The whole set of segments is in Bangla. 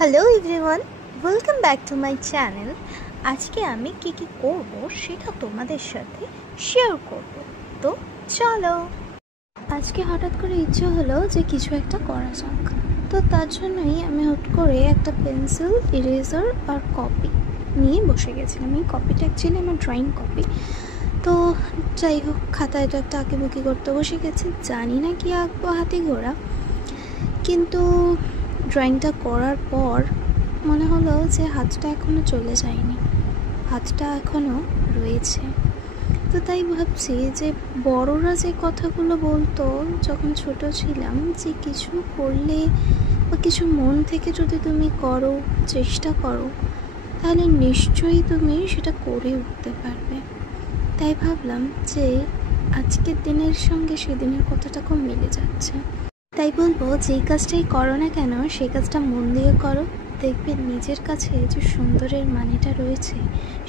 Hello everyone, welcome back to my channel. আজকে আমি কি করব সেটা তোমাদের সাথে শেয়ার করব। তো চলো, আজকে হঠাৎ করে ইচ্ছে হলো যে কিছু একটা করা যাক। তো তার জন্যই আমি হুট করে একটা পেন্সিল, ইরেজার আর কপি নিয়ে বসে গেছিলাম। এই কপিটা অ্যাকচুয়ালি আমার ড্রয়িং কপি। তো যাই হোক, খাতায় এটা একটা আঁকিবুকি করতে বসে গেছি। জানি না কি আঁকবো, হাতি ঘোড়া। কিন্তু ড্রয়িংটা করার পর মনে হলো যে হাতটা এখনও চলে যায়নি, হাতটা এখনও রয়েছে। তো তাই ভাবছি যে বড়রা যে কথাগুলো বলতো যখন ছোট ছিলাম, যে কিছু করলে বা কিছু মন থেকে যদি তুমি করো, চেষ্টা করো, তাহলে নিশ্চয়ই তুমি সেটা করে উঠতে পারবে। তাই ভাবলাম যে আজকের দিনের সঙ্গে সেদিনের কথাটা খুব মিলে যাচ্ছে। তাই বলবো, যেই কাজটাই করো না কেন সেই কাজটা মন দিয়ে করো। দেখবে নিজের কাছে যে সুন্দরের মানেটা রয়েছে,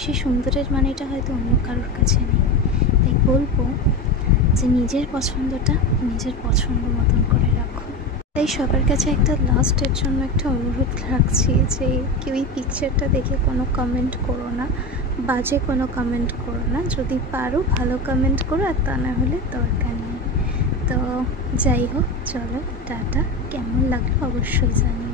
সেই সুন্দরের মানেটা হয়তো অন্য কারোর কাছে নেই। তাই বলবো যে নিজের পছন্দটা নিজের পছন্দ মতন করে রাখো। তাই সবার কাছে একটা লাস্টের জন্য একটা অনুরোধ রাখছি যে কেউ এই পিকচারটা দেখে কোনো কমেন্ট করো না, বাজে কোনো কমেন্ট করো না। যদি পারো ভালো কমেন্ট করো, আর তা না হলে দরকার নেই। তো যাই হোক, চলো টাটা। কেমন লাগলো অবশ্যই জানি।